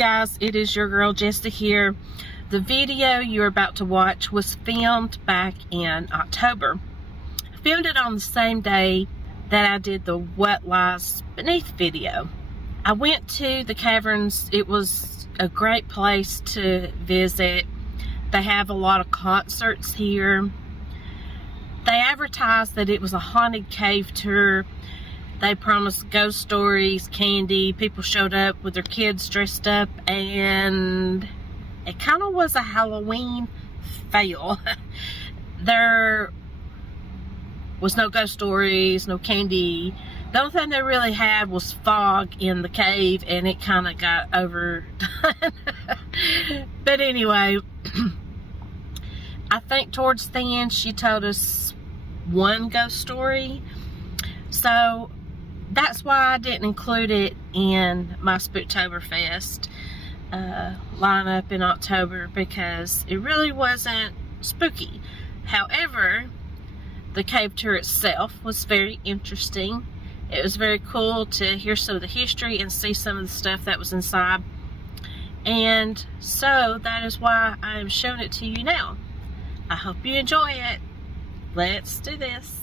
guys, it is your girl Jessie here. The video you're about to watch was filmed back in October. I filmed it on the same day that I did the What Lies Beneath video. I went to the Caverns. It was a great place to visit. They have a lot of concerts here. They advertised that it was a haunted cave tour. They promised ghost stories, candy. People showed up with their kids dressed up, and it kind of was a Halloween fail. There was no ghost stories, no candy. The only thing they really had was fog in the cave, and it kind of got overdone. But anyway, I think towards the end she told us one ghost story. So that's why I didn't include it in my Spooktoberfest lineup in October, because it really wasn't spooky. However, the cave tour itself was very interesting. It was very cool to hear some of the history and see some of the stuff that was inside. And so that is why I am showing it to you now. I hope you enjoy it. Let's do this.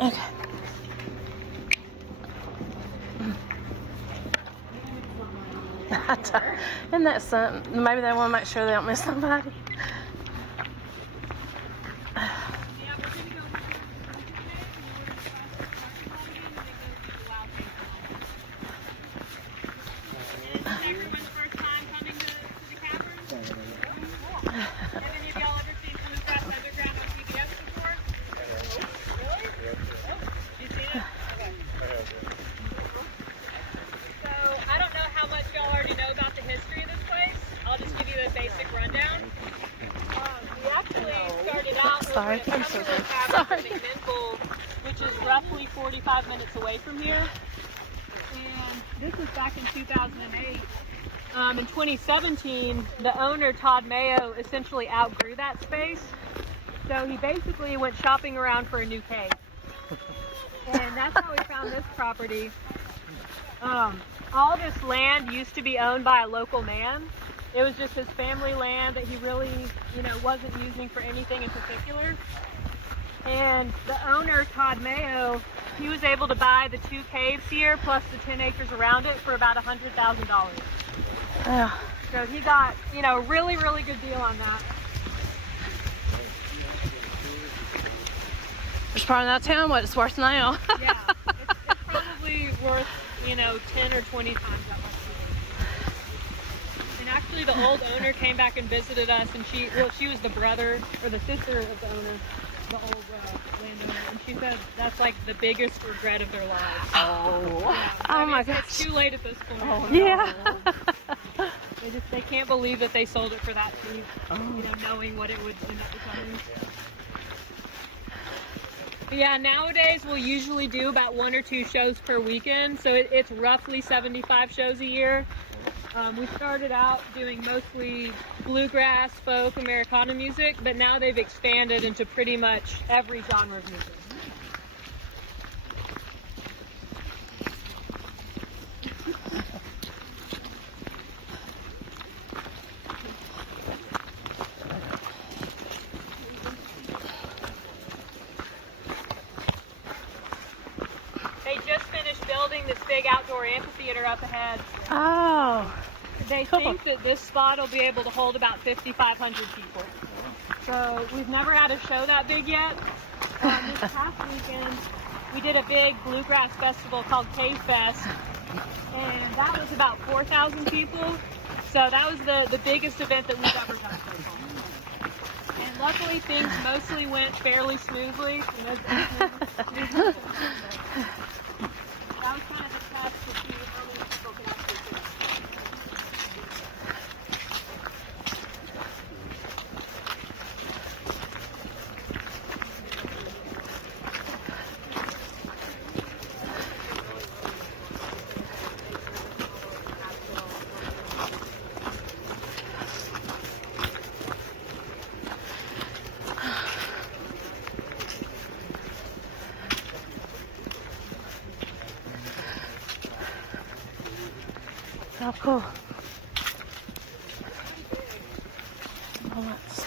Okay. Isn't that something? Maybe they want to make sure they don't miss somebody. Sorry. I'm so sorry. Which is roughly 45 minutes away from here. And this was back in 2008. In 2017, the owner, Todd Mayo, essentially outgrew that space. So he basically went shopping around for a new cave. And that's how we found this property. All this land used to be owned by a local man. It was just his family land that he really, wasn't using for anything in particular. And the owner, Todd Mayo, he was able to buy the 2 caves here plus the 10 acres around it for about $100,000. Yeah. So he got, a really, really good deal on that. There's probably not telling what it's worth now. Yeah, it's probably worth, 10 or 20 times that much. And actually the old owner came back and visited us, and she was the brother or the sister of the owner, the old landowner, and she said that's like the biggest regret of their lives. Oh, yeah. oh my gosh. It's too late at this point. Oh, no. Yeah. They can't believe that they sold it for that cheap, you know, knowing what it would end up becoming. But yeah, nowadays we'll usually do about 1 or 2 shows per weekend, so it's roughly 75 shows a year. We started out doing mostly bluegrass, folk, Americana music, but now they've expanded into pretty much every genre of music. They just finished building this big outdoor amphitheater up ahead. Oh. They think that this spot will be able to hold about 5,500 people. So we've never had a show that big yet. This past weekend, we did a big bluegrass festival called Cave Fest, and that was about 4,000 people. So that was the biggest event that we've ever done so far. And luckily, things mostly went fairly smoothly. That was kind of the test to see how many people could actually fit. Oh, cool. Well, that's...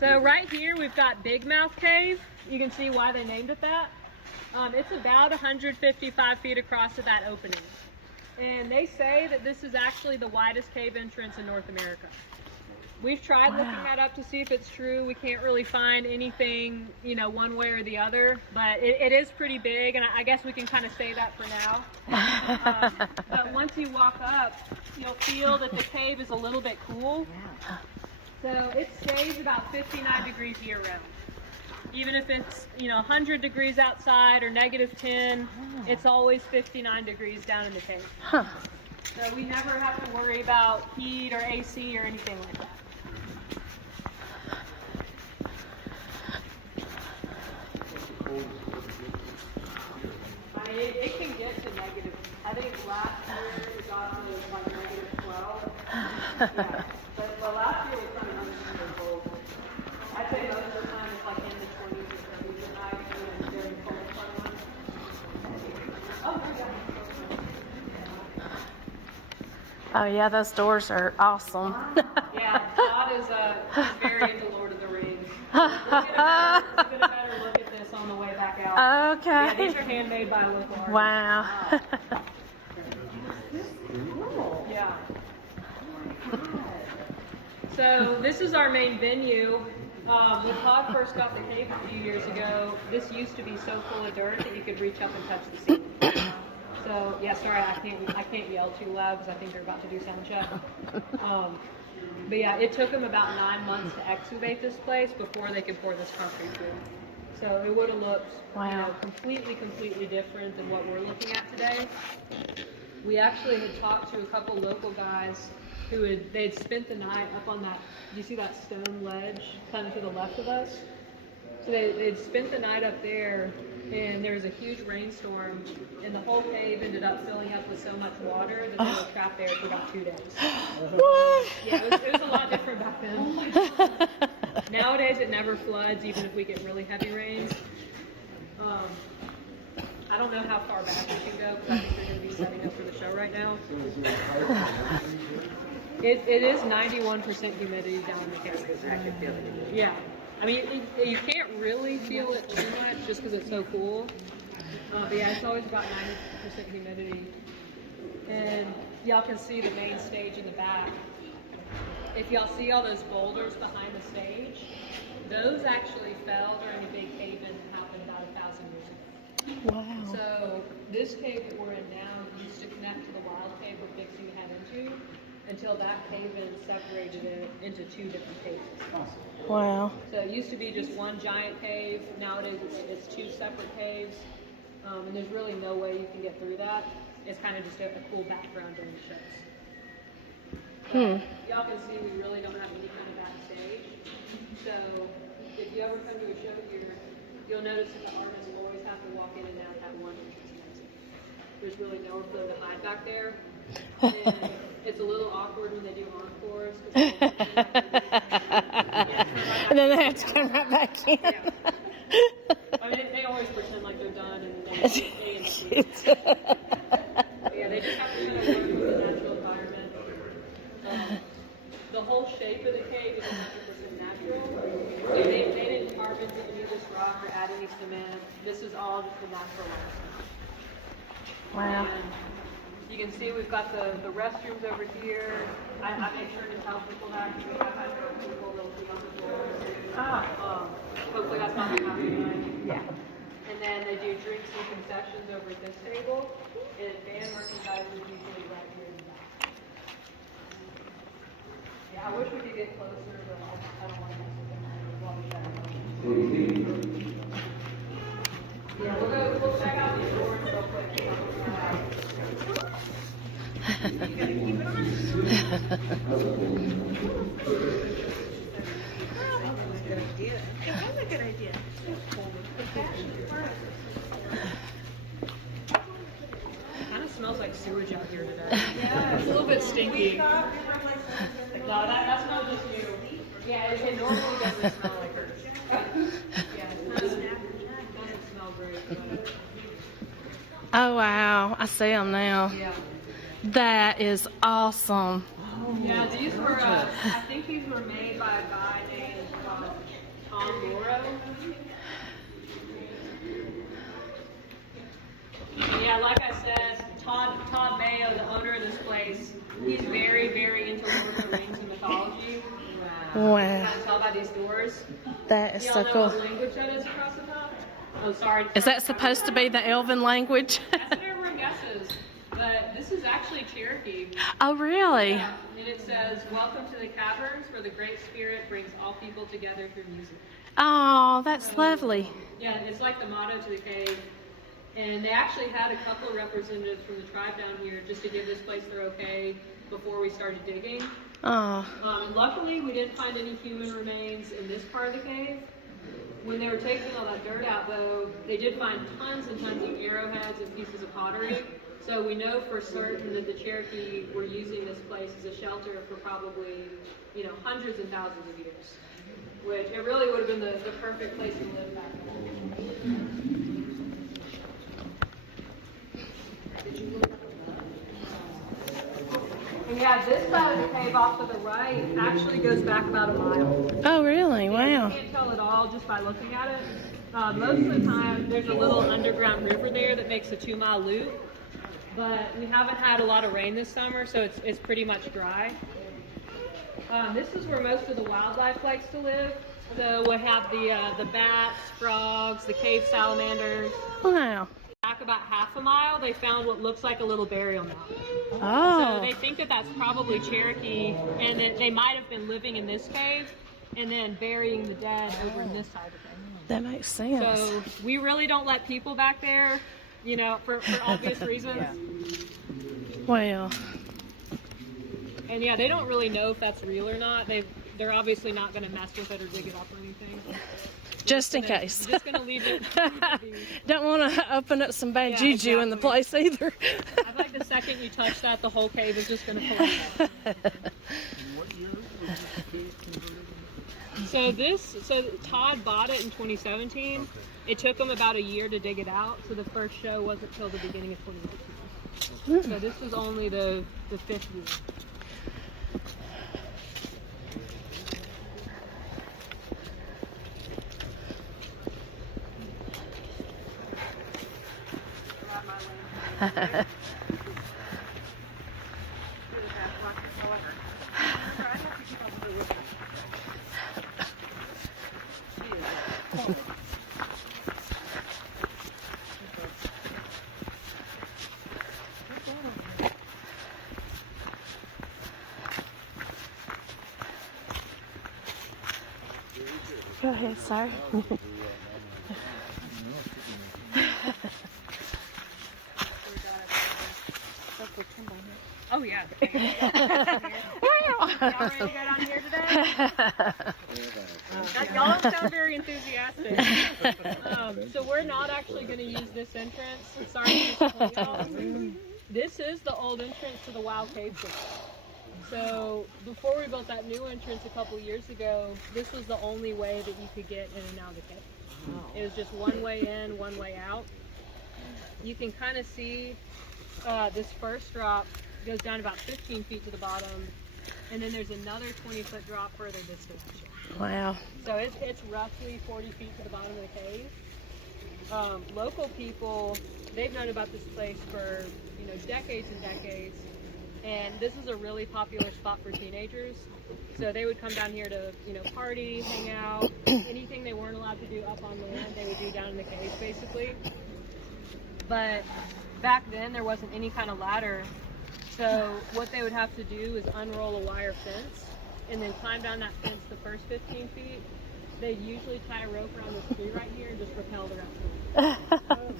So right here we've got Big Mouth Cave. You can see why they named it that. It's about 155 feet across at that opening. And they say that this is actually the widest cave entrance in North America. We've tried looking that up to see if it's true. We can't really find anything, you know, one way or the other, but it is pretty big, and I guess we can kind of say that for now. But once you walk up, you'll feel that the cave is a little bit cool. So it stays about 59 degrees year round. Even if it's, you know, 100 degrees outside or -10, it's always 59 degrees down in the cave. Huh. So we never have to worry about heat or AC or anything like that. I mean, it can get to negative. I think last year it got to like -12. Yeah. But the last year was kind of unusually cold. I'd say most of the time it's like in the 20s or 30s at night, and then during the cold part of it. Oh, there you go. Oh, yeah, those doors are awesome. Yeah, Todd is he's very into Lord of the Rings. We'll get a better look at this on the way back out. Okay. Yeah, these are handmade by a local artist. Wow. Yeah. So this is our main venue. When Todd first got the cave a few years ago, this used to be so full of dirt that you could reach up and touch the ceiling. So yeah, sorry, I can't yell too loud because I think they're about to do sound check. But yeah, it took them about 9 months to excavate this place before they could pour this concrete through. So it would have looked, you know, completely different than what we're looking at today. We actually had talked to a couple local guys who they'd spent the night up on that. Do you see that stone ledge kind of to the left of us? So they'd spent the night up there, and there was a huge rainstorm, and the whole cave ended up filling up with so much water that they were trapped there for about 2 days. What? Yeah, it was a lot different back then. Nowadays it never floods, even if we get really heavy rains. I don't know how far back we can go, because I think they're going to be setting up for the show right now. It is 91% humidity down in the cave. I can feel it. Yeah. I mean, you can't really feel it too much just because it's so cool. But yeah, it's always about 90% humidity. And y'all can see the main stage in the back. If y'all see all those boulders behind the stage, those actually fell during a big cave-in that happened about 1,000 years ago. Wow. So this cave that we're in now used to connect to the wild cave we're fixing to head into. until that cave-in separated it into 2 different caves. Wow. So it used to be just one giant cave. Nowadays it's 2 separate caves. And there's really no way you can get through that. It's kind of just a cool background during the shows. Y'all can see we really don't have any kind of backstage. So if you ever come to a show here, you'll notice that the artists always have to walk in and out that one entrance. There's really nowhere for them to hide back there. And it's a little awkward when they do encores. And then they have to come right back in. Yeah. I mean, they always pretend like they're done and then they end yeah, they just have to kind of work with the natural environment. The whole shape of the cave is 100% natural. They didn't carve into any of this rock or add any cement. This is all just the natural life. Wow. And you can see we've got the restrooms over here. I make sure to tell people that because we have had people that will be on the floor. Hopefully that's not going to happen. Yeah. And then they do drinks and concessions over at this table. And band merchandise is usually right here in the back. Yeah, I wish we could get closer, but I don't want to mess with them while we check. Yeah, we'll check out these doors real quick. You gotta keep it on. It was a good idea. Kind of smells like sewage out here today. Yeah, it's a little bit stinky. No, that smells just you. Yeah, it normally doesn't smell like hers. Yeah, it doesn't smell great. But... Oh, wow. I see them now. Yeah. That is awesome. Yeah, these were, I think these were made by a guy named Tom Morrow. Yeah, like I said, Todd Mayo, the owner of this place, he's very, very into Lord of the Rings and mythology. Wow. You can tell by these doors. That is so Y'all know cool. what language that is across the top? Oh, sorry. Is that supposed to be the Elven language? That's what everyone guesses. But this is actually Cherokee. Oh, really? Yeah. And it says, "Welcome to the Caverns, where the Great Spirit brings all people together through music." Oh, that's lovely. Yeah, it's like the motto to the cave. And they actually had a couple of representatives from the tribe down here just to give this place their okay before we started digging. Oh. Luckily, we didn't find any human remains in this part of the cave. When they were taking all that dirt out, though, they did find tons and tons of arrowheads and pieces of pottery. So we know for certain that the Cherokee were using this place as a shelter for probably, hundreds and thousands of years. Which it really would have been the perfect place to live back then. And yeah, this side of the cave off to the right actually goes back about a mile. Oh, really? Wow. You can't tell it all just by looking at it. Most of the time, there's a little underground river there that makes a 2-mile loop. But we haven't had a lot of rain this summer, so it's pretty much dry. This is where most of the wildlife likes to live. So we have the bats, frogs, the cave salamanders. Wow. Back about half a mile, they found what looks like a little burial mound. Oh. So they think that that's probably Cherokee, and that they might have been living in this cave and then burying the dead over in this side of the cave. That makes sense. So we really don't let people back there, for obvious reasons. Yeah. Well. And yeah, they don't really know if that's real or not. They're obviously not going to mess with it or dig it up or anything. Just in case. Just going to leave it. Don't want to open up some bad juju in the place either. I feel like the second you touch that, the whole cave is just going to pull out. What year was this cave converted? So Todd bought it in 2017. Okay. It took him about a year to dig it out. So the first show wasn't till the beginning of 2019. So this was only the 5th year. Go ahead, sir. Oh yeah. Y'all ready to go down here today? Y'all sound very enthusiastic. So we're not actually going to use this entrance. Sorry to disappoint y'all. This is the old entrance to the Wow Cave system. So before we built that new entrance a couple years ago, this was the only way that you could get in and out of the cave. It was just one way in, one way out. You can kind of see this first drop goes down about 15 feet to the bottom, and then there's another 20-foot drop further this direction. Wow. So it's roughly 40 feet to the bottom of the cave. Local people, they've known about this place for decades and decades, and this is a really popular spot for teenagers. So they would come down here to party, hang out, anything they weren't allowed to do up on land, they would do down in the cave basically. But back then there wasn't any kind of ladder. So what they would have to do is unroll a wire fence and then climb down that fence the first 15 feet. They'd usually tie a rope around this tree right here and just rappel the rest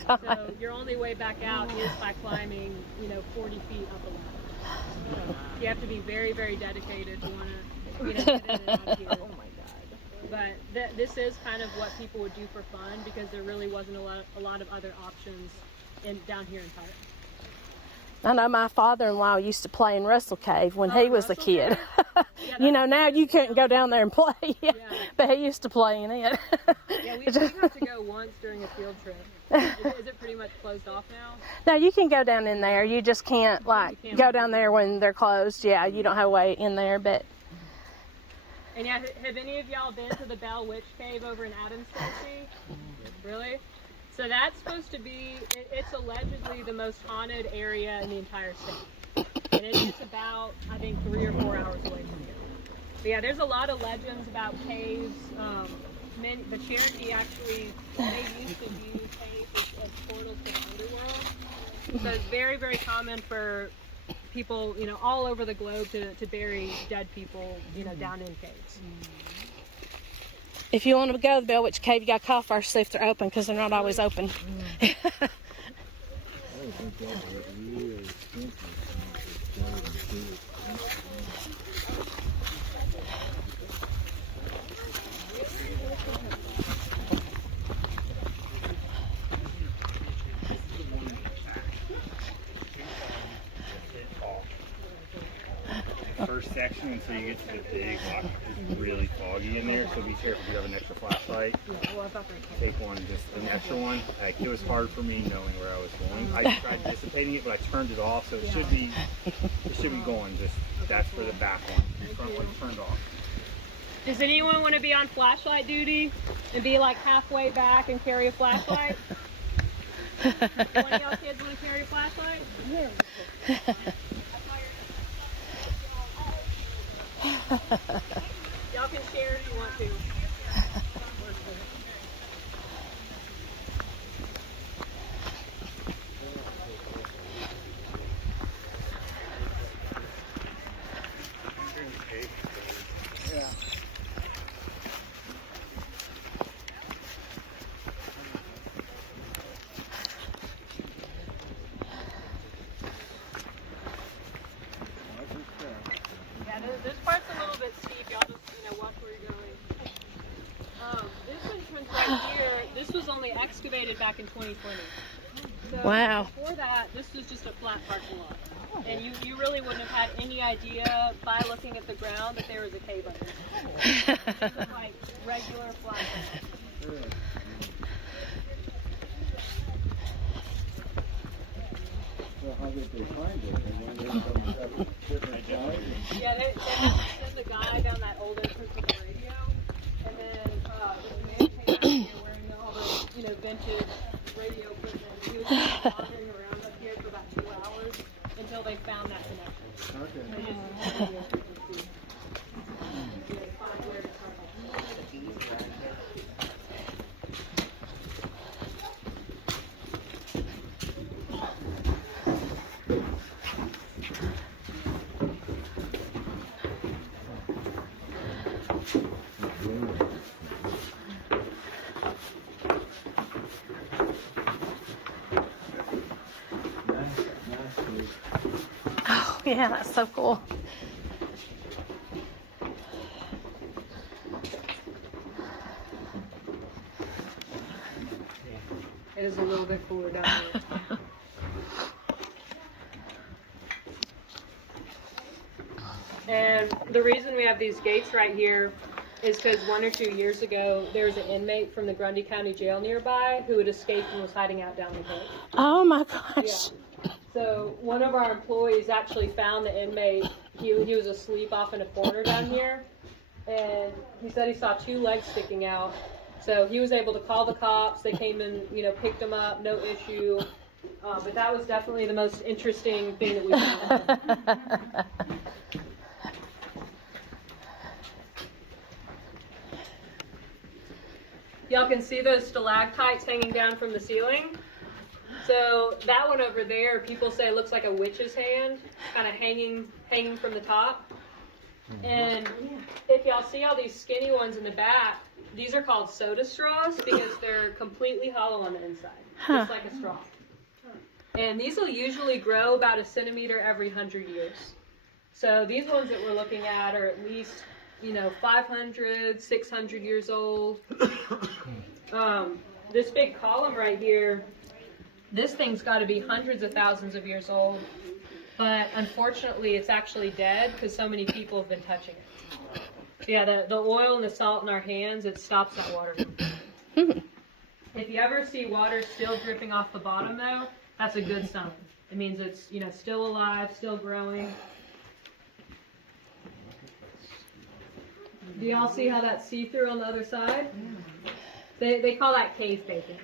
of it. So your only way back out is by climbing, 40 feet up a ladder. So you have to be very, very dedicated to want to, get in and out of here. Oh my God. But this is kind of what people would do for fun because there really wasn't a lot of other options down here in Pelham. I know my father-in-law used to play in Russell Cave when he was a kid. Yeah, now you couldn't go down there and play, but he used to play in it. Yeah, we got to go once during a field trip. Is it pretty much closed off now? No, you can go down in there. You just can't go down there when they're closed. Yeah, you don't have a way in there, but. And yeah, have any of y'all been to the Bell Witch Cave over in Adams, Tennessee? Really? So that's supposed to be, it's allegedly the most haunted area in the entire state. And it's about, I think, 3 or 4 hours away from here. But yeah, there's a lot of legends about caves. The Cherokee actually, they used to use caves as portals to the underworld. So it's very, very common for people, all over the globe to bury dead people, down in caves. If you want to go to the Bell Witch Cave, you got to call first to see if they're open because they're not always open. First section until you get to the big rock is really foggy in there, so be careful if you have an extra flashlight. Take one, just an extra one. It was hard for me knowing where I was going. I tried dissipating it, but I turned it off, so it should be going. Just that's for the back one. The front one's turned off. Does anyone want to be on flashlight duty and be like halfway back and carry a flashlight? One of y'all kids want to carry a flashlight? Yeah. Y'all can share if you want to. Yeah. This part's a little bit steep. Y'all just, watch where you're going. This entrance right here, this was only excavated back in 2020. So Wow. Before that, this was just a flat parking lot. And you really wouldn't have had any idea by looking at the ground that there was a cave under. Just like regular flat ground. So how did they find it? They went in from different sides? Yeah, they had to send a guy down that old entrance with the radio, and then this man came out here wearing all the vintage radio equipment. He was just wandering around up here for about 2 hours until they found that connection. Okay. They just radio frequency. Find where to turn on. Yeah, that's so cool. It is a little bit cooler down here. And the reason we have these gates right here is because 1 or 2 years ago, there was an inmate from the Grundy County Jail nearby who had escaped and was hiding out down the cave. Oh my gosh. Yeah. So one of our employees actually found the inmate. He was asleep off in a corner down here, and he said he saw 2 legs sticking out. So he was able to call the cops. They came and picked him up, no issue. But that was definitely the most interesting thing that we found. Y'all can see those stalactites hanging down from the ceiling. So that one over there, people say looks like a witch's hand, kind of hanging from the top. And if y'all see all these skinny ones in the back, these are called soda straws because they're completely hollow on the inside, just like a straw. And these will usually grow about 1 centimeter every 100 years. So these ones that we're looking at are at least 500, 600 years old. This big column right here, this thing's got to be hundreds of thousands of years old. But unfortunately, it's actually dead because so many people have been touching it. So yeah, the oil and the salt in our hands, it stops that water from dripping. If you ever see water still dripping off the bottom, though, that's a good sign. It means it's still alive, still growing. Do y'all see how that's see-through on the other side? They call that cave bacon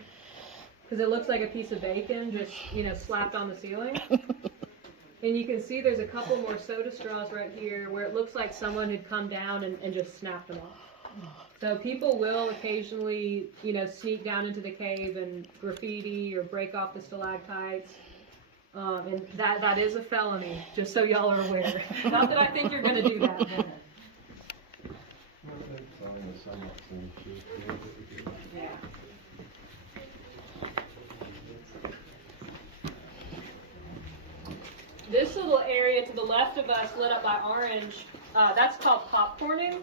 because it looks like a piece of bacon just slapped on the ceiling. And you can see there's a couple more soda straws right here where it looks like someone had come down and just snapped them off. So people will occasionally sneak down into the cave and graffiti or break off the stalactites. And that is a felony, just so y'all are aware. Not that I think you're going to do that. But... Yeah. This little area to the left of us, lit up by orange, that's called popcorning.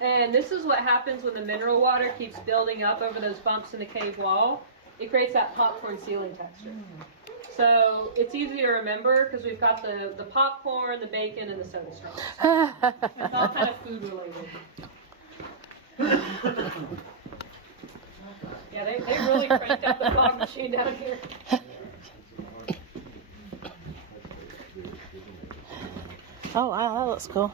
And this is what happens when the mineral water keeps building up over those bumps in the cave wall. It creates that popcorn ceiling texture. So it's easy to remember because we've got the popcorn, the bacon, and the soda straws. It's all kind of food related. Yeah, they really cranked up the fog machine down here. Oh wow, that looks cool.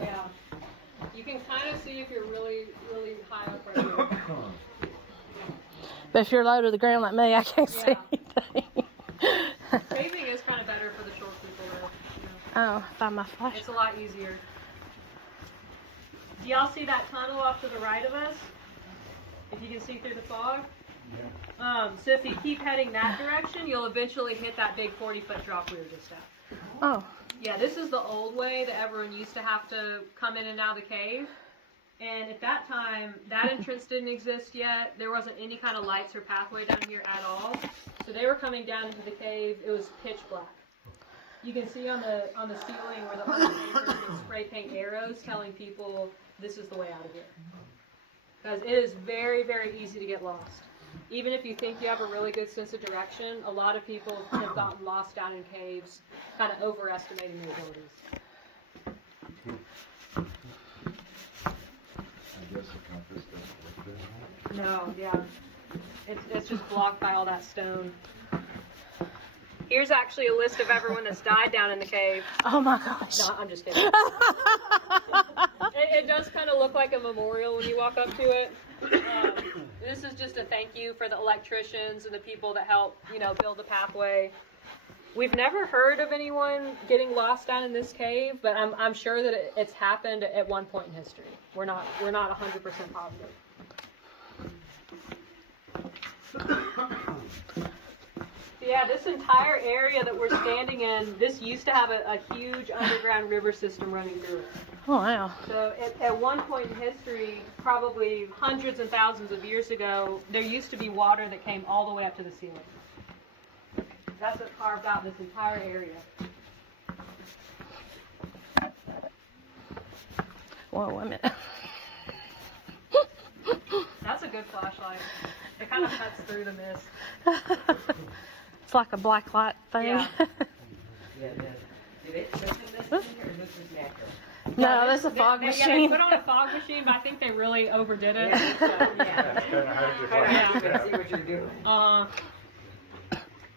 Yeah. You can kind of see if you're really, really high up right here. But if you're low to the ground like me, I can't see anything. Caving is kind of better for the short people though. Oh, find my flash. It's a lot easier. Do y'all see that tunnel off to the right of us? If you can see through the fog? Yeah. So if you keep heading that direction, you'll eventually hit that big 40-foot drop we were just at. Oh. Yeah, this is the old way that everyone used to have to come in and out of the cave. And at that time, that entrance didn't exist yet. There wasn't any kind of lights or pathway down here at all. So they were coming down into the cave. It was pitch black. You can see on the ceiling where the undertakers can spray paint arrows telling people this is the way out of here. Because it is very, very easy to get lost. Even if you think you have a really good sense of direction, a lot of people have gotten lost down in caves, kind of overestimating their abilities. I guess the compass doesn't work there. No, yeah. It's just blocked by all that stone. Here's actually a list of everyone that's died down in the cave. Oh my gosh. No, I'm just kidding. It does kind of look like a memorial when you walk up to it. This is just a thank you for the electricians and the people that help, build the pathway. We've never heard of anyone getting lost down in this cave, but I'm sure that it's happened at one point in history. We're not 100% positive. Yeah, this entire area that we're standing in, this used to have a huge underground river system running through it. Oh, wow. So at one point in history, probably hundreds and thousands of years ago, there used to be water that came all the way up to the ceiling. That's what carved out this entire area. Whoa, wait a minute. That's a good flashlight. It kind of cuts through the mist. It's like a black light thing. Yeah. No, that's a fog Yeah, machine. they put on a fog machine, but I think they really overdid it. So, That's kind of hard to Yeah. See what you're doing.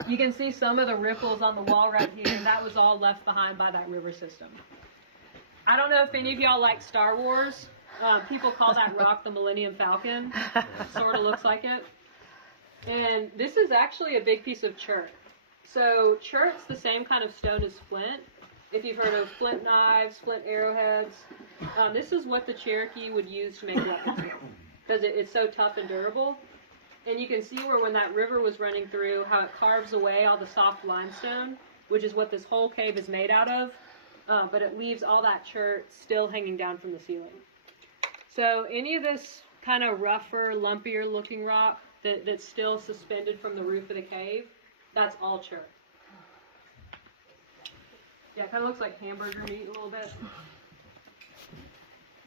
You can see some of the ripples on the wall right here. That was all left behind by that river system. I don't know if any of y'all like Star Wars. People call that rock the Millennium Falcon. Sort of looks like it. And this is actually a big piece of chert. So chert's the same kind of stone as flint. If you've heard of flint knives, flint arrowheads, this is what the Cherokee would use to make weapons with, because it's so tough and durable. And you can see where when that river was running through, how it carves away all the soft limestone, which is what this whole cave is made out of, but it leaves all that chert still hanging down from the ceiling. So any of this kind of rougher, lumpier looking rock that's still suspended from the roof of the cave, that's all chert. Yeah, it kind of looks like hamburger meat a little bit.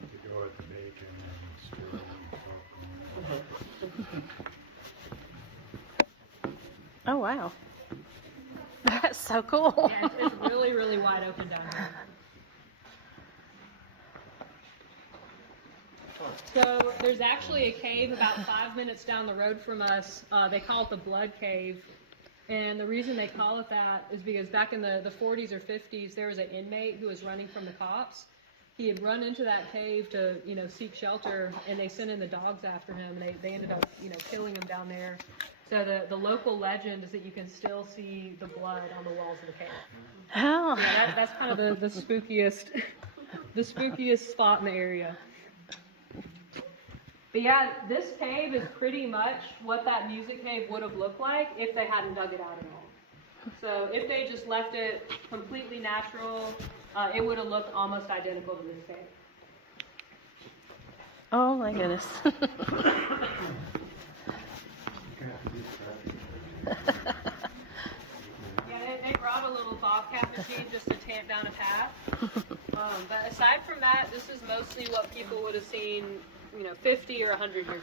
To go with the bacon and stew and popcorn. Oh, wow. That's so cool. Yeah, it's really, really wide open down here. So there's actually a cave about 5 minutes down the road from us. They call it the Blood Cave. And the reason they call it that is because back in the 40s or 50s, there was an inmate who was running from the cops. He had run into that cave to, seek shelter, and they sent in the dogs after him, and they ended up, killing him down there. So the local legend is that you can still see the blood on the walls of the cave. Oh. Yeah, that's kind of the spookiest, the spookiest spot in the area. But yeah, this cave is pretty much what that music cave would have looked like if they hadn't dug it out at all. So if they just left it completely natural, it would have looked almost identical to this cave. Oh, my goodness. Yeah, they brought a little bobcat machine just to tamp down a path. But aside from that, this is mostly what people would have seen 50 or 100 years ago.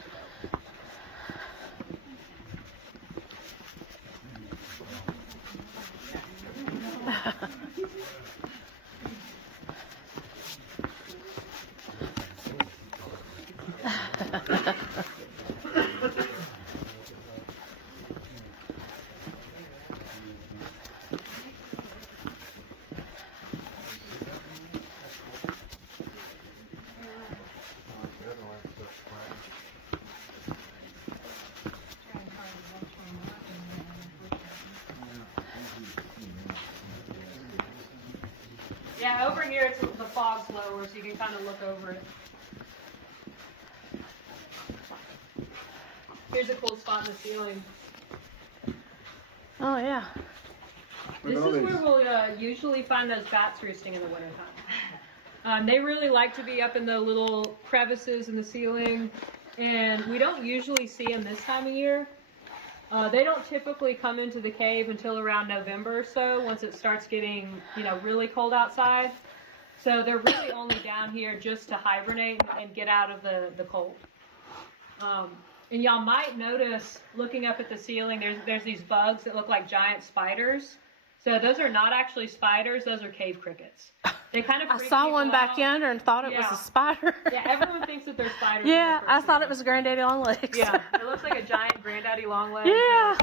Yeah, over here the fog's lower, so you can kind of look over it. Here's a cool spot in the ceiling. Oh, yeah. This is where we'll usually find those bats roosting in the wintertime. They really like to be up in the little crevices in the ceiling, and we don't usually see them this time of year. They don't typically come into the cave until around November or so, once it starts getting, really cold outside. So they're really only down here just to hibernate and get out of the cold. And y'all might notice, looking up at the ceiling, there's these bugs that look like giant spiders. So those are not actually spiders, those are cave crickets. They kind of I saw one back out. yonder and thought it was a spider. Yeah, everyone thinks that they're spiders. Yeah, I thought it was a granddaddy long legs. Yeah, it looks like a giant granddaddy long leg. Yeah.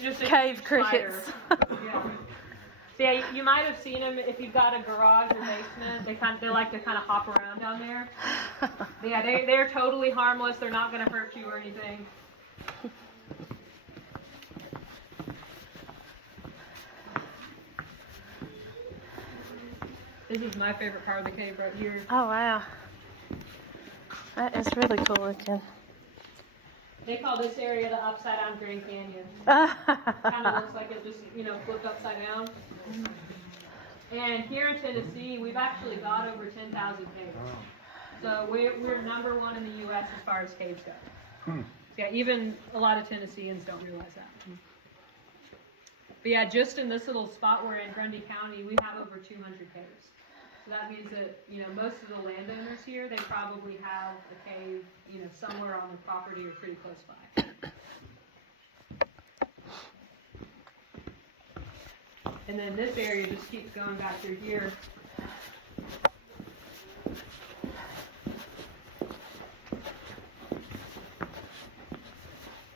Just a Cave spider. crickets. Yeah. So yeah, you might have seen them if you've got a garage or basement. They like to kind of hop around down there. But yeah, they're totally harmless. They're not going to hurt you or anything. This is my favorite part of the cave right here. Oh, wow. That is really cool looking. They call this area the upside down Grand Canyon. Kind of looks like it just, flipped upside down. And here in Tennessee, we've actually got over 10,000 caves. So we're number one in the U.S. as far as caves go. Yeah, even a lot of Tennesseans don't realize that. But yeah, just in this little spot we're in, Grundy County, we have over 200 caves. So that means that, most of the landowners here, they probably have a cave, somewhere on the property or pretty close by. And then this area just keeps going back through here.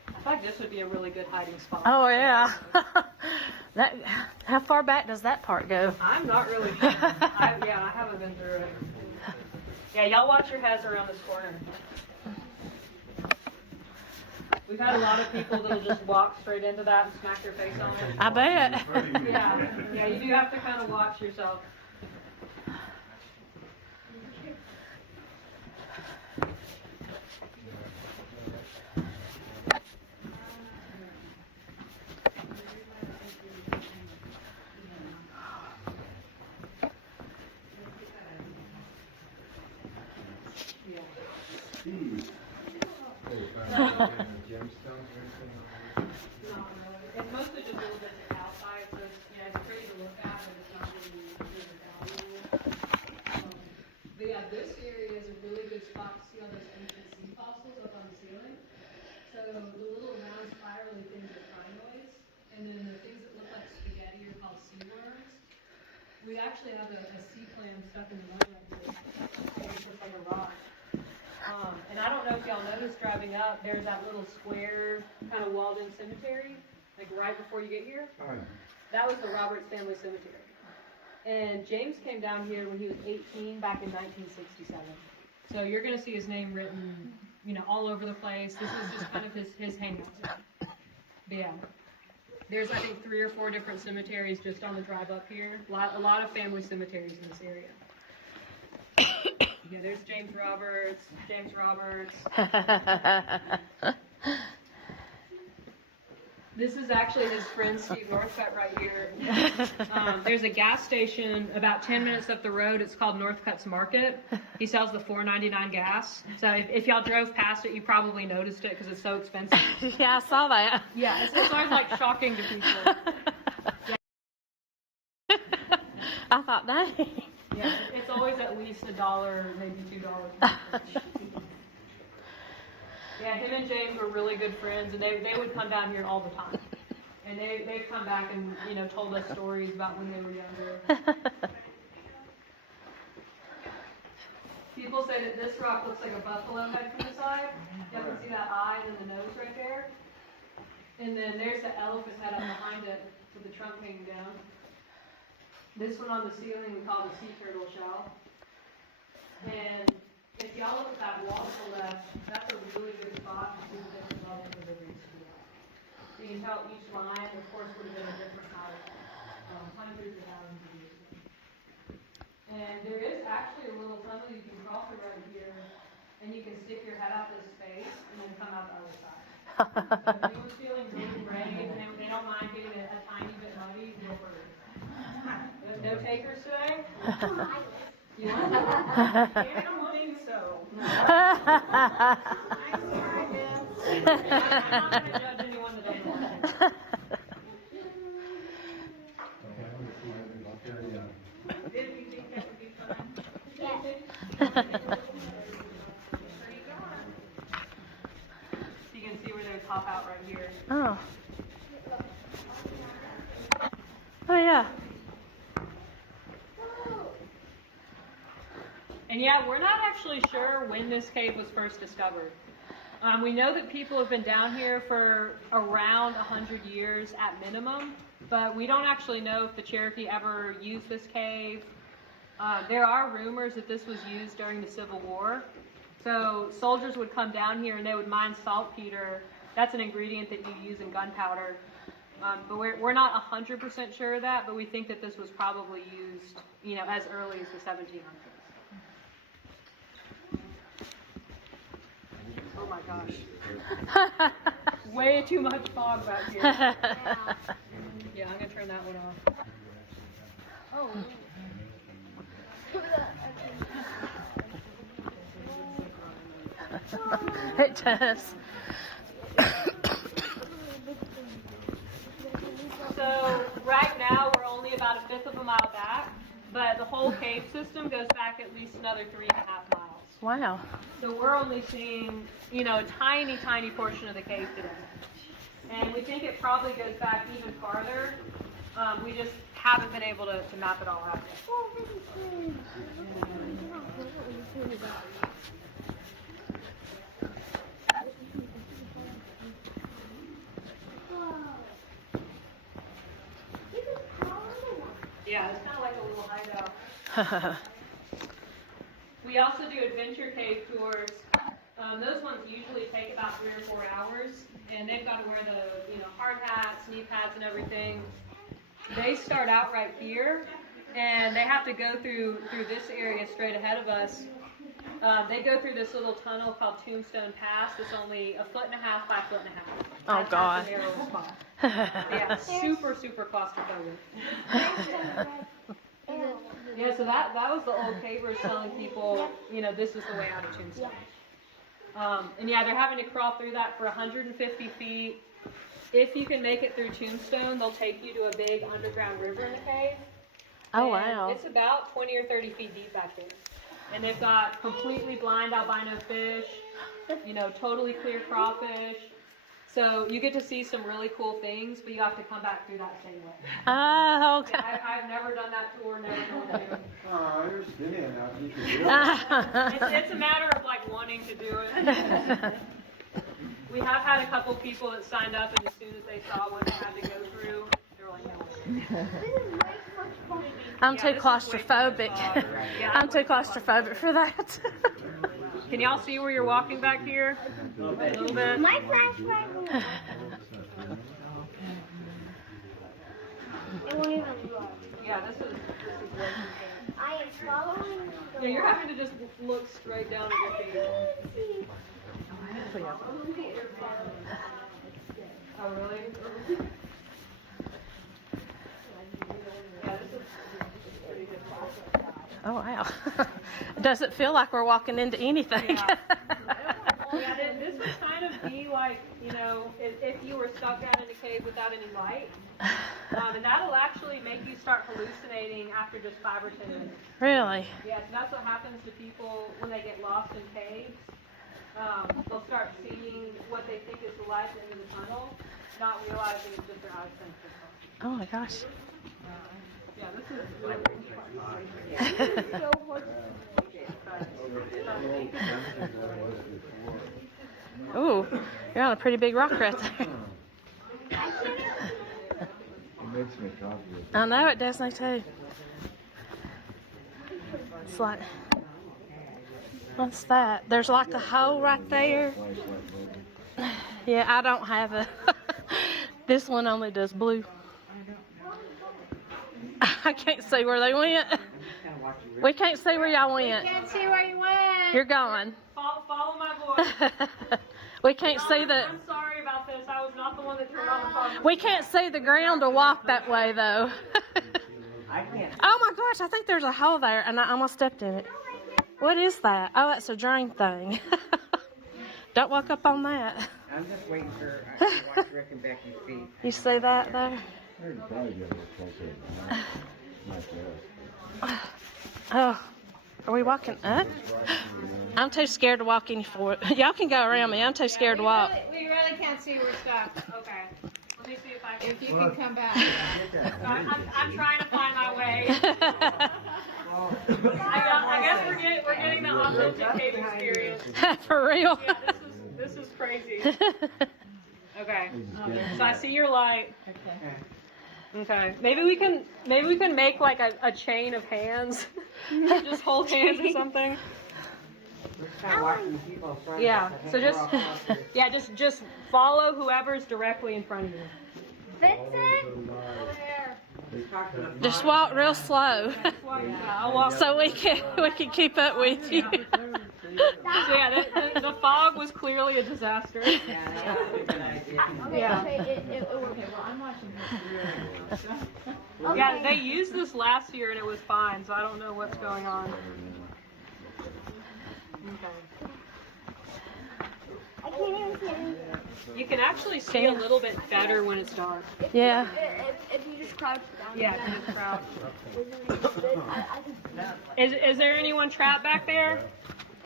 I feel like this would be a really good hiding spot. Oh yeah. How far back does that part go? I'm not really sure. I haven't been through it. Yeah, y'all watch your heads around this corner. We've had a lot of people that'll just walk straight into that and smack their face on it. I bet. Yeah, you do have to kind of watch yourself. It's mostly just a little bit of outside, so it's pretty to look at, but it's not really valuable. But yeah, this area is a really good spot to see all those ancient sea fossils up on the ceiling. So the little round spirally things are crinoids, and then the things that look like spaghetti are called sea worms. We actually have a sea clam stuck in the mud right here. It's just like a rock. And I don't know if y'all noticed driving up, there's that little square kind of walled-in cemetery, like right before you get here. That was the Roberts family cemetery. And James came down here when he was 18 back in 1967. So you're going to see his name written, all over the place. This is just kind of his hangout spot. But yeah, there's I think 3 or 4 different cemeteries just on the drive up here. A lot of family cemeteries in this area. Yeah, there's James Roberts. This is actually his friend Steve Northcutt right here. There's a gas station about 10 minutes up the road. It's called Northcutt's Market. He sells the $4.99 gas. So if y'all drove past it, you probably noticed it because it's so expensive. Yeah, I saw that. Yeah, it's always like shocking to people. Yeah. I thought, dang. Yeah, it's always at least $1, maybe $2. Yeah, him and James were really good friends, and they would come down here all the time. And they've come back and, told us stories about when they were younger. People say that this rock looks like a buffalo head from the side. You can see that eye and then the nose right there. And then there's the elephant head up behind it with the trunk hanging down. This one on the ceiling we call the sea turtle shell. And if y'all look at that wall to the left, that's a really good spot to see the different levels of the Rainsville. So you can tell each line, of course, would have been a different height, hundreds of thousands of years ago. And there is actually a little tunnel you can crawl through right here, and you can stick your head out this space and then come out the other side. So if anyone's feeling really brave and they don't mind getting a tiny bit muddy, go for it. No takers today? You want to? I don't think so. I'm not going to judge anyone that doesn't want to. Did you think that would be fun? Yes. You can see where they pop out right here. Oh. Oh, yeah. And yeah, we're not actually sure when this cave was first discovered. We know that people have been down here for around 100 years at minimum, but we don't actually know if the Cherokee ever used this cave. There are rumors that this was used during the Civil War. So soldiers would come down here and they would mine saltpeter. That's an ingredient that you use in gunpowder. But we're not 100% sure of that, but we think that this was probably used, as early as the 1700s. my gosh. Way too much fog back here. Yeah, I'm gonna turn that one off. Oh. It does. So right now we're only about a fifth of a mile back, but the whole cave system goes back at least another 3.5 miles. Wow. So we're only seeing, you know, a tiny, tiny portion of the cave today. And we think it probably goes back even farther. We just haven't been able to map it all out yet. Yeah, it's kind of like a little hideout. We also do adventure cave tours. Those ones usually take about 3 or 4 hours, and they've got to wear the hard hats, knee pads, and everything. They start out right here, and they have to go through this area straight ahead of us. They go through this little tunnel called Tombstone Pass. That's only 1.5 feet by 1.5 feet. Oh, God. That's a narrow spot. Yeah, super, super claustrophobic. Yeah, so that was the old cavers telling people, this is the way out of Tombstone. And yeah, they're having to crawl through that for 150 feet. If you can make it through Tombstone, they'll take you to a big underground river in the cave. Oh, And wow. it's about 20 or 30 feet deep back there. And they've got completely blind albino fish, totally clear crawfish. So you get to see some really cool things, but you have to come back through that same way. Oh, okay. Yeah, I've never done that tour, never known to do it. Oh, you're skinny enough. You can do it. It's a matter of wanting to do it. We have had a couple people that signed up, and as soon as they saw what they had to go through, they were like, no way. I'm too claustrophobic. I'm too claustrophobic for that. Can y'all see where you're walking back here? A little bit. My flashlight. It won't even look. Yeah, this is way too big. I am following. Yeah, you're having to just look straight down at your feet. Oh, really? Yeah, this is pretty good. Oh, wow. Does it feel like we're walking into anything? Yeah, this would kind of be like, if you were stuck down in a cave without any light. And that'll actually make you start hallucinating after just 5 or 10 minutes. Really? Yeah, so that's what happens to people when they get lost in caves. They'll start seeing what they think is the light at the end of the tunnel, not realizing it's just their eyes sensitive. Oh, my gosh. Yeah, this is really Ooh, you're on a pretty big rock right there. It makes me coffee. I know it does me too. It's like, what's that? There's like a hole right there. Yeah, I don't have a. This one only does blue. I can't see where they went. We can't see where y'all went. Can't see where you went. You're gone. Follow my voice. We can't see the. I'm sorry about this. I was not the one that turned on the phone. We can't see the ground to walk that way though. Oh my gosh! I think there's a hole there, and I almost stepped in it. What is that? Oh, that's a drain thing. Don't walk up on that. I'm just waiting for to watch Rick and Becky's feet. You see that there? I could probably get a little closer. Not this. Oh, are we walking up? I'm too scared to walk any forward. Y'all can go around me. I'm too scared to walk. We really can't see we're stuck. Okay. Let me see if I can. If you can come back. I'm trying to find my way. I guess we're getting the authentic cave experience. For real? Yeah, this is crazy. Okay. So I see your light. Okay. Maybe we can make like a chain of hands. Just hold hands or something. We're kind of watching people in front of us. Yeah. I think So we're all closer. just follow whoever's directly in front of you. Vincent? Over there. Just walk real slow, Yeah, I'll walk. so we can keep up with you. So yeah, the fog was clearly a disaster. Yeah, that's a good idea. Okay, Yeah. it worked. Well, I'm watching this. Yeah, they used this last year and it was fine, so I don't know what's going on. Okay. I can't even see anything. You can actually see a little bit better when it's dark. Yeah. If you just crouch down. Yeah, if you just crouch. I can see. Is there anyone trapped back there?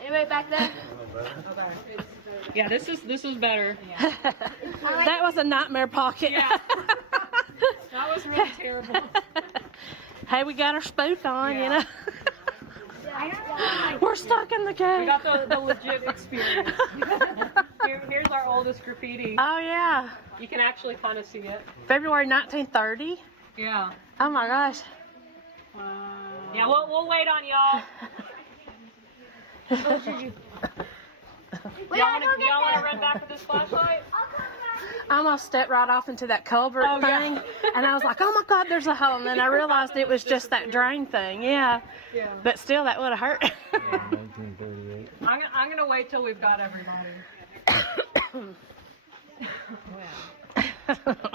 Anybody back there? Yeah, this is better. That was a nightmare pocket. Yeah. That was really terrible. Hey, we got our spook on, you Yeah. know. We're stuck in the We cave. got the legit experience. Here's our oldest graffiti. Oh, yeah. You can actually kind of see it. February 1930. Yeah. Oh, my gosh. Yeah, we'll wait on y'all. Y'all want to run back with this flashlight? I almost stepped right off into that culvert Oh, yeah. thing. And I was like, oh, my God, there's a hole. And then I realized it was just that drain thing. Yeah. Yeah. But still, that would have hurt. 1938. I'm gonna wait till we've got everybody.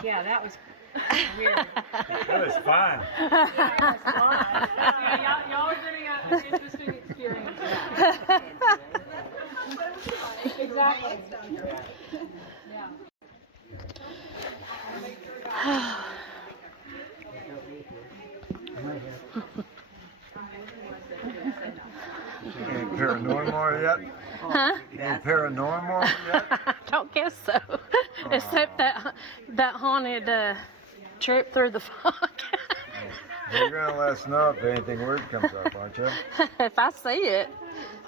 Yeah, that was weird. That was fun. Yeah, y'all are getting an interesting experience. Exactly. Yeah. Ain't paranormal yet? Huh? Ain't paranormal yet? I don't guess so. Except that haunted trip through the fog. You're gonna let us know if anything weird comes up, aren't you? If I see it.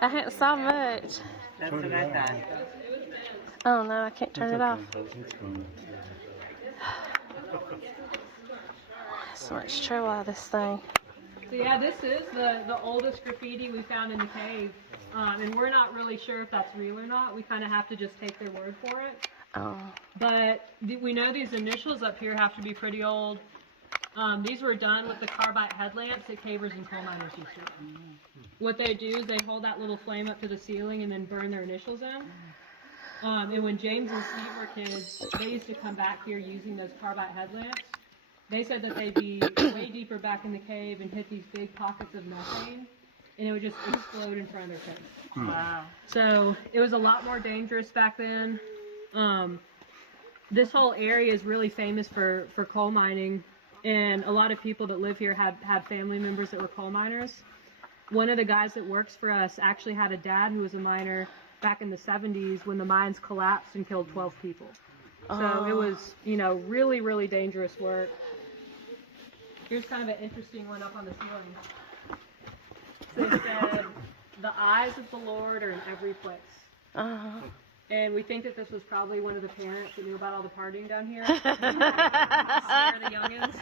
I haven't saw much. That's what I thought. Oh no, I can't turn it off. So much trouble out of this thing. So yeah, this is the oldest graffiti we found in the cave. And we're not really sure if that's real or not. We kind of have to just take their word for it. Oh. But we know these initials up here have to be pretty old. These were done with the carbide headlamps that cavers and coal miners used to run. What they do is they hold that little flame up to the ceiling and then burn their initials in. And when James and Steve were kids, they used to come back here using those carbide headlamps. They said that they'd be way deeper back in the cave and hit these big pockets of methane, and it would just explode in front of their face. Wow. So it was a lot more dangerous back then. This whole area is really famous for coal mining, and a lot of people that live here have family members that were coal miners. One of the guys that works for us actually had a dad who was a miner back in the 70s when the mines collapsed and killed 12 people. So it was, really, really dangerous work. Here's kind of an interesting one up on the ceiling. So it said, "The eyes of the Lord are in every place." Uh-huh. And we think that this was probably one of the parents that knew about all the partying down here. Scare the youngins.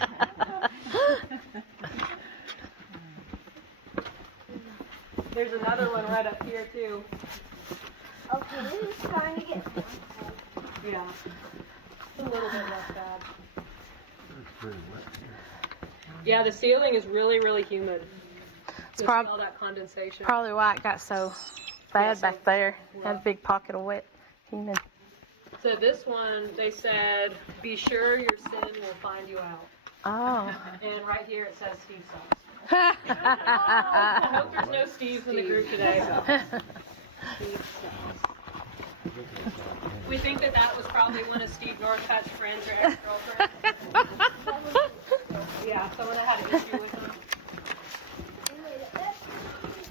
There's another one right up here too. Okay, this is starting to get. Yeah. It's a little bit less bad. It's pretty wet. Yeah, the ceiling is really, really humid. Just prob- all that condensation. Probably why it got so bad back there. Had a big pocket of wet human. So this one, they said, "Be sure your sin will find you out." Oh. And right here it says Steve Sauce. I hope there's no Steves in the group today. Steve Sauce. We think that was probably one of Steve Northcutt's friends or ex-girlfriends. Yeah, someone that had an issue with him.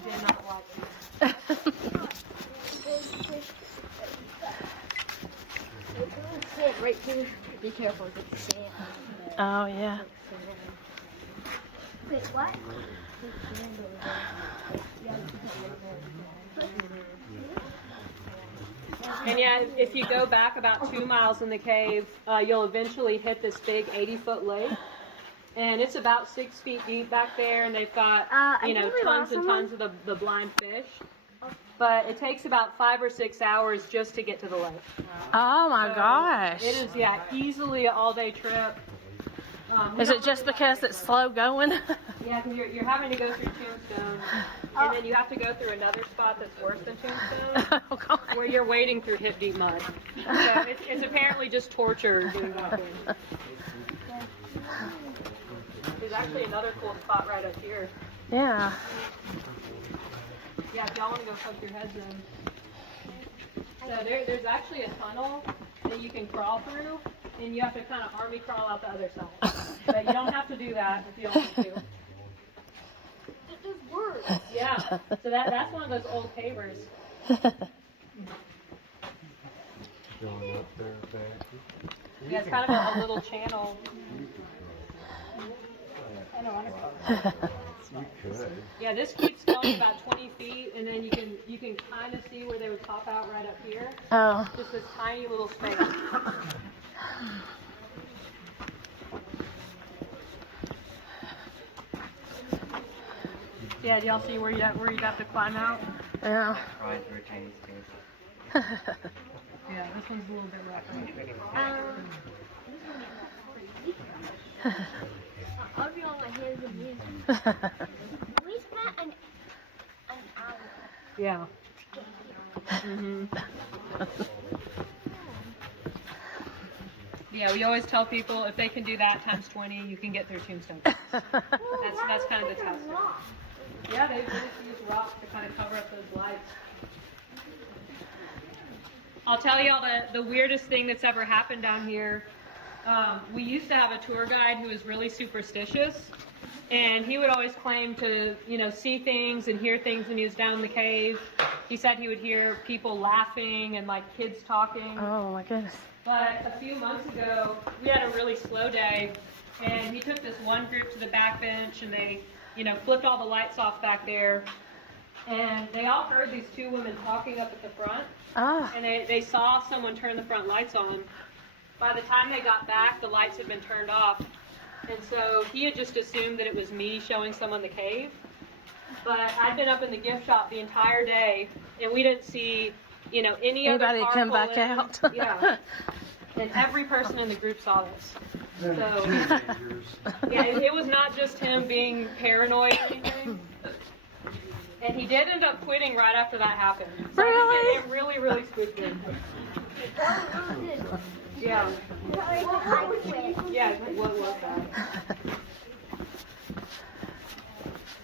Did not watch it. Right here. Be careful, it's sand. Oh, yeah. Wait, what? And yeah, if you go back about 2 miles in the cave, you'll eventually hit this big 80-foot lake. And it's about 6 feet deep back there, and they've got, tons and tons of the blind fish. But it takes about 5 or 6 hours just to get to the lake. Oh, my So gosh. It is, easily an all-day trip. Is it just because it's slow going? Yeah, because you're having to go through Tombstone, and then you have to go through another spot that's worse than Tombstone, Oh, God. where you're wading through hip-deep mud. So it's apparently just torture doing that thing. There's actually another cool spot right up here. Yeah. Yeah, if y'all want to go poke your heads in. So there's actually a tunnel that you can crawl through, and you have to kind of army crawl out the other side. But you don't have to do that if you don't want to. It does work. Yeah, so that's one of those old cavers. Going up there back. Yeah, it's kind of a little channel. I don't want to call it. You could. Yeah, this keeps going about 20 feet, and then you can kind of see where they would pop out right up here. Oh. Just this tiny little space. Yeah, do y'all see where you have to climb out? Yeah. Ride through a tiny space. Yeah, this one's a little bit rough. I'll be on my hands and knees. We spent an hour. Yeah. Yeah, we always tell people if they can do that times 20, you can get through Tombstone. That's kind of the test. Yeah, they just use rocks to kind of cover up those lights. I'll tell y'all the weirdest thing that's ever happened down here. We used to have a tour guide who was really superstitious, and he would always claim to, see things and hear things when he was down in the cave. He said he would hear people laughing and like kids talking. Oh, my goodness. But a few months ago, we had a really slow day, and he took this one group to the back bench, and they, flipped all the lights off back there, and they all heard these two women talking up at the front, Ah. and they saw someone turn the front lights on. By the time they got back, the lights had been turned off, and so he had just assumed that it was me showing someone the cave. But I'd been up in the gift shop the entire day, and we didn't see, any other Anybody car come back pull in. out? Yeah. And every person in the group saw this. So, Teenagers. yeah, it was not just him being paranoid or anything. And he did end up quitting right after that happened. So Really? it really, really spooked him. Yeah. Yeah, what was that?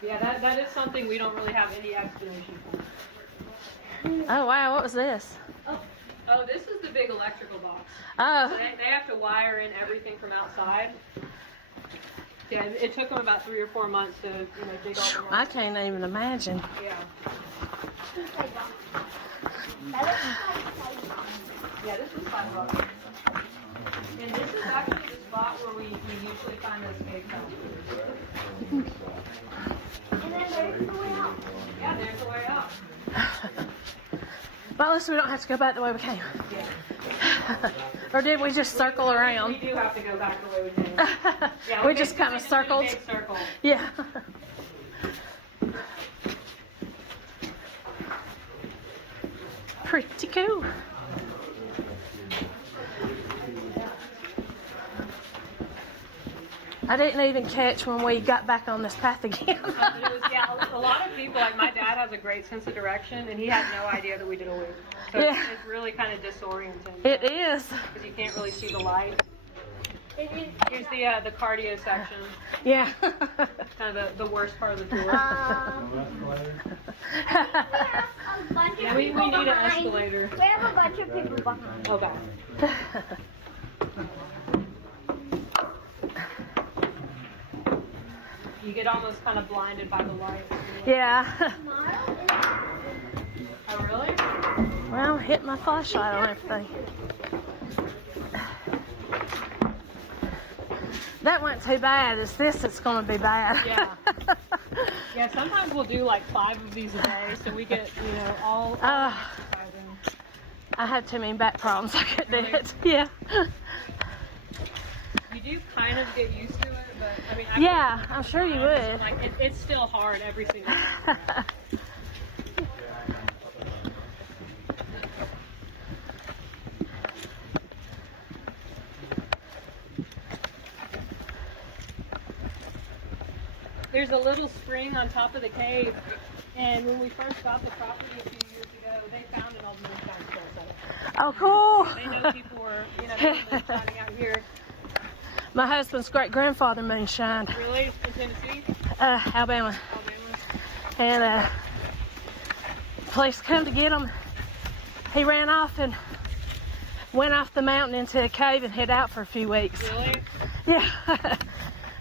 Yeah, that is something we don't really have any explanation for. Oh, wow. What was this? Oh, this is the big electrical box. So Oh. they have to wire in everything from outside. Yeah, it took them about 3 or 4 months to dig all the I lines. can't even imagine. Yeah. Yeah, this is $5. And this is actually the spot where we usually find those cave houses. And then there's the way out. Yeah, there's a way out. But at least we don't have to go back the way we came. Yeah. Or did we just circle We around? do have to go back the way we came. Yeah, We just kind of basically circled. did a big circle. Yeah. Pretty cool. I didn't even catch when we got back on this path again. But it was, a lot of people, like my dad has a great sense of direction, and he had no idea that we did a loop. So Yeah. it's really kind of disorienting. It is. Because you can't really see the light. Here's the cardio section. Yeah. Kind of the worst part of the tour. Yeah, we need an escalator. We have a bunch of people behind. Okay. You get almost kind of blinded by the light. Yeah. Oh, really? Well, hit my flashlight on everything. That wasn't too bad. It's this that's going to be bad. Yeah. Yeah, sometimes we'll do like 5 of these a day, so we get, all exercise in. I had too many back problems. I couldn't do it. Yeah. You do kind of get used to it, but I mean, Yeah, I'm sure you would. like it's still hard every single time. there's a little spring on top of the cave, and when we first got the property a few years ago, they found an old moonshine still set up. Oh, cool. They know people were, you know, they were moonshining out here. My husband's great-grandfather moonshined. Really? In Tennessee? Alabama. And police come to get him. He ran off and went off the mountain into a cave and hid out for a few weeks. Really? Yeah.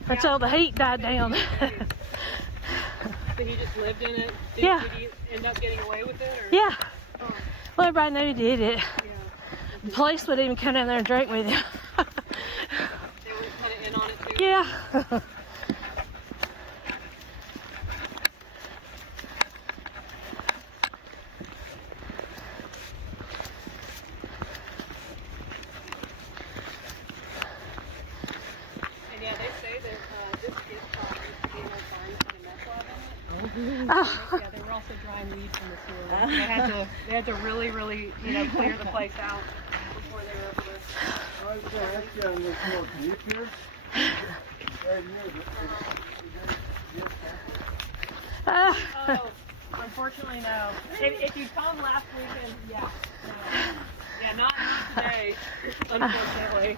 Until the heat died down. So he just lived in it? Yeah. Did he end up getting away with it? Or? Yeah. Oh, Well, everybody knew he did it. yeah. The police would even come down there and drink with him. They were kind of in on it too? Yeah. And yeah, they say that this gift shop used to be an old barn kind of meth lab in it. Oh. Yeah, they were also drying weed from the sewer. They had to really, really, you know, clear the place out before they were able to. I was going to ask you on this more deep here. Right here. Oh, unfortunately, no. If you come last weekend, yeah. No. Yeah, not today, unfortunately.